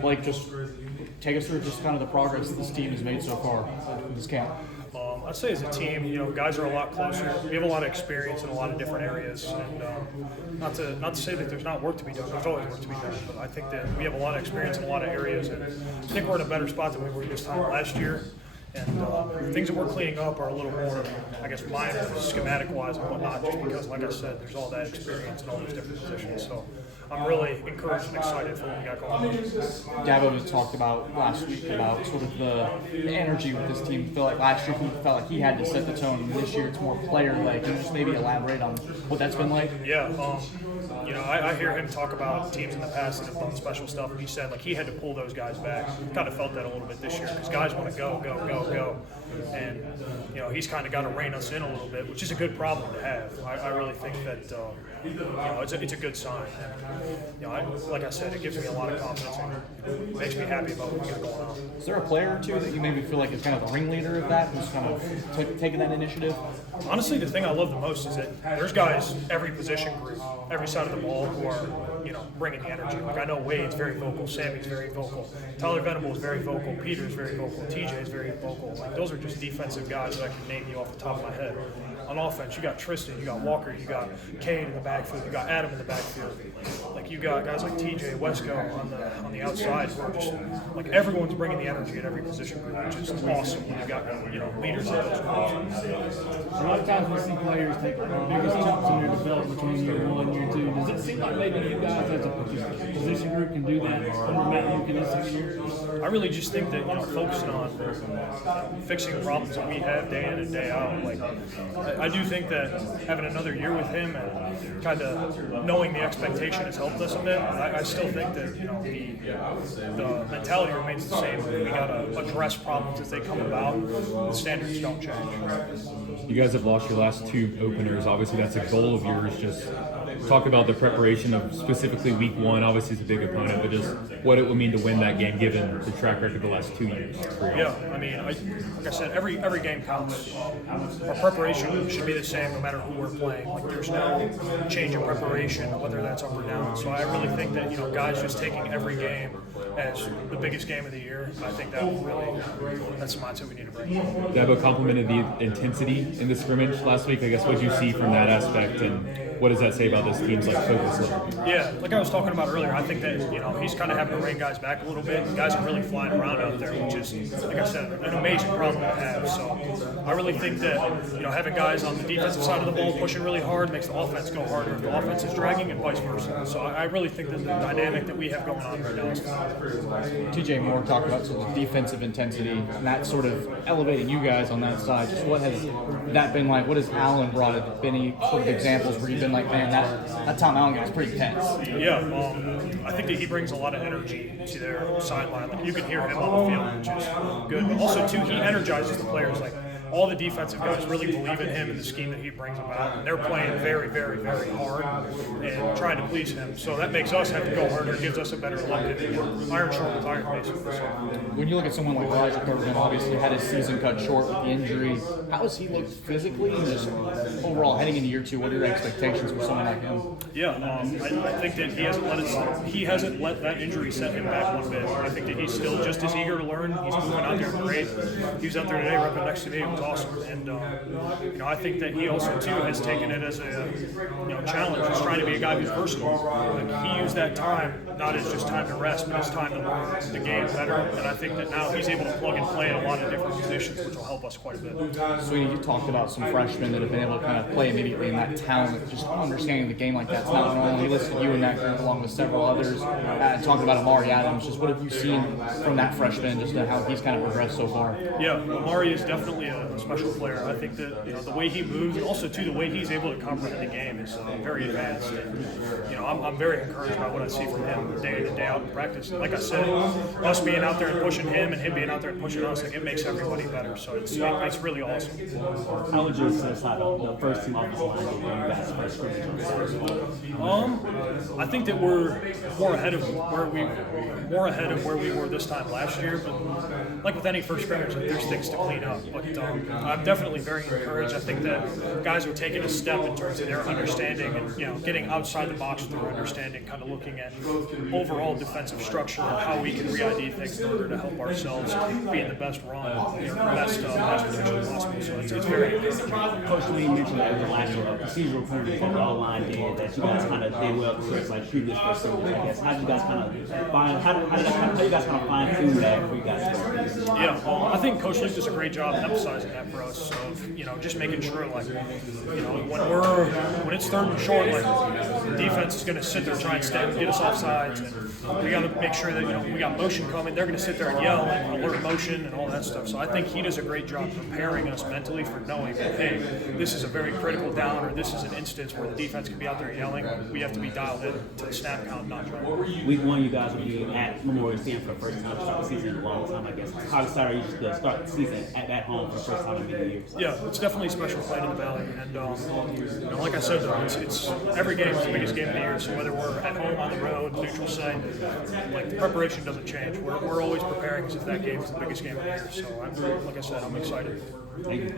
Blake, just take us through just kind of the progress this team has made so far in this camp. I'd say as a team, guys are a lot closer. We have a lot of experience in a lot of different areas, and not to say that there's not work to be done. There's always work to be done, but I think that we have a lot of experience in a lot of areas, and I think we're in a better spot than we were this time last year. And things that we're cleaning up are a little more, I guess, minor, schematic-wise and whatnot, just because, like I said, there's all that experience in all those different positions. So I'm really encouraged and excited for what we got going on. Dabo has talked about last week about sort of the energy with this team. I feel like last year he felt like he had to set the tone, and this year it's more player-led. Can you just maybe elaborate on what that's been like? Yeah, I hear him talk about teams in the past that have done special stuff, and he said like he had to pull those guys back. Kind of felt that a little bit this year because guys want to go, and he's kind of got to rein us in a little bit, which is a good problem to have. I really think that it's a good sign. And, like I said, it gives me a lot of confidence and makes me happy about what we got going on. Is there a player or two that you maybe feel like is kind of the ringleader of that, who's kind of taking that initiative? Honestly, the thing I love the most is that there's guys every position group, every side of the ball who are bringing the energy. Like I know Wade's very vocal, Sammy's very vocal, Tyler Venable's very vocal, Peter's very vocal, TJ's very vocal. Like those are just defensive guys that I can name you off the top of my head. On offense, you got Tristan, you got Walker, you got Cade in the backfield, you got Adam in the backfield. Like you got guys like TJ, Wesco on the outside who are just like everyone's bringing the energy at every position group, which is awesome when you got leaders of those groups. A lot of times we see players take the biggest jumps in their development between year one and year two. Does it seem like maybe you guys as a position group can do that under Matt Luke in this 6 years? I really just think that focusing on fixing problems that we have day in and day out. Like I do think that having another year with him and kind of knowing the expectation has helped us a bit. I still think that the mentality remains the same. We got to address problems as they come about. The standards don't change. You guys have lost your last two openers. Obviously, that's a goal of yours. Just talk about the preparation of specifically week one. Obviously, it's a big opponent, but just what it would mean to win that game given the track record the last 2 years. Yeah, I mean, like I said, every game counts. Our preparation should be the same no matter who we're playing. Like there's no change in preparation, whether that's up or down. So I really think that guys just taking every game as the biggest game of the year. I think that's the mindset we need to bring. Dabo complimented the intensity in the scrimmage last week. I guess what did you see from that aspect, and what does that say about this team's focus level? Yeah, like I was talking about earlier, I think that he's kind of having to rein guys back a little bit. Guys are really flying around out there, which is, like I said, an amazing problem to have. So I really think that having guys on the defensive side of the ball pushing really hard makes the offense go harder if the offense is dragging, and vice versa. So I really think that the dynamic that we have going on right now is TJ Moore talked about sort of defensive intensity and that sort of elevating you guys on that side. Just what has that been like? What has Allen brought? Have been any sort of examples where you've been like, man, that Tom Allen guy's pretty tense? Yeah, I think that he brings a lot of energy to their sideline. Like you can hear him on the field, which is good. But also too, he energizes the players. Like all the defensive guys really believe in him and the scheme that he brings about, and they're playing very, very, very hard and trying to please him. So that makes us have to go harder, gives us a better look at iron sharpens iron, basically. So, when you look at someone like Elyjah Thurmon, obviously had his season cut short with the injury, how has he looked physically and just overall heading into year two? What are your expectations for someone like him? Yeah, I think that he hasn't let that injury set him back one bit. I think that he's still just as eager to learn. He's going out there great. He was out there today, repping next to me. It was awesome, and I think that he also too has taken it as a challenge. He's trying to be a guy who's versatile. Like he used that time not as just time to rest, but as time to learn the game better. And I think that now he's able to plug and play in a lot of different positions, which will help us quite a bit. Sweeney, you talked about some freshmen that have been able to kind of play immediately in that talent, just understanding the game like that's not normal. He listed you in that group along with several others. Talking about Amare Adams, just what have you seen from that freshman, just how he's kind of progressed so far? Yeah, Amare is definitely a special player. I think that the way he moves, and also too the way he's able to comprehend the game is very advanced. And, I'm very encouraged by what I see from him day in and day out in practice. Like I said, us being out there and pushing him, and him being out there and pushing us, like it makes everybody better. So it's really awesome. How would you assess how the first team offensive line will bring that first scrimmage? I think that we're more ahead of where we were this time last year. But like with any first scrimmage, like, there's things to clean up. But I'm definitely very encouraged. I think that guys are taking a step in terms of their understanding and getting outside the box with their understanding, kind of looking at overall defensive structure and how we can re-ID things in order to help ourselves be in the best run, best pass protection possible. So it's very encouraging. Coach Lee mentioned that the last procedural penalty that the O-line did, that you guys kind of did well to like previous first series, I guess. How did you guys kind of find? How you guys kind of fine tune that for you guys? Yeah, well, I think Coach Lee does a great job emphasizing that for us. So just making sure like when it's third and short, like the defense is going to sit there trying to get us off sides, and we got to make sure that we got motion coming. They're going to sit there and yell and alert motion and all that stuff. So I think he does a great job preparing us mentally for knowing that, hey, this is a very critical down, or this is an instance where the defense can be out there yelling. We have to be dialed in to the snap count, not trying. Week 1, you guys will be at Memorial Stadium for the first time to start the season in a long time, I guess. How excited are you to start the season at home for the first time in many years? Yeah, it's definitely a special play in the Valley, and like I said, though, it's every game is the biggest game of the year. So whether we're at home, on the road, neutral site, like the preparation doesn't change. We're always preparing as if that game is the biggest game of the year. So like I said, I'm excited. Thank you.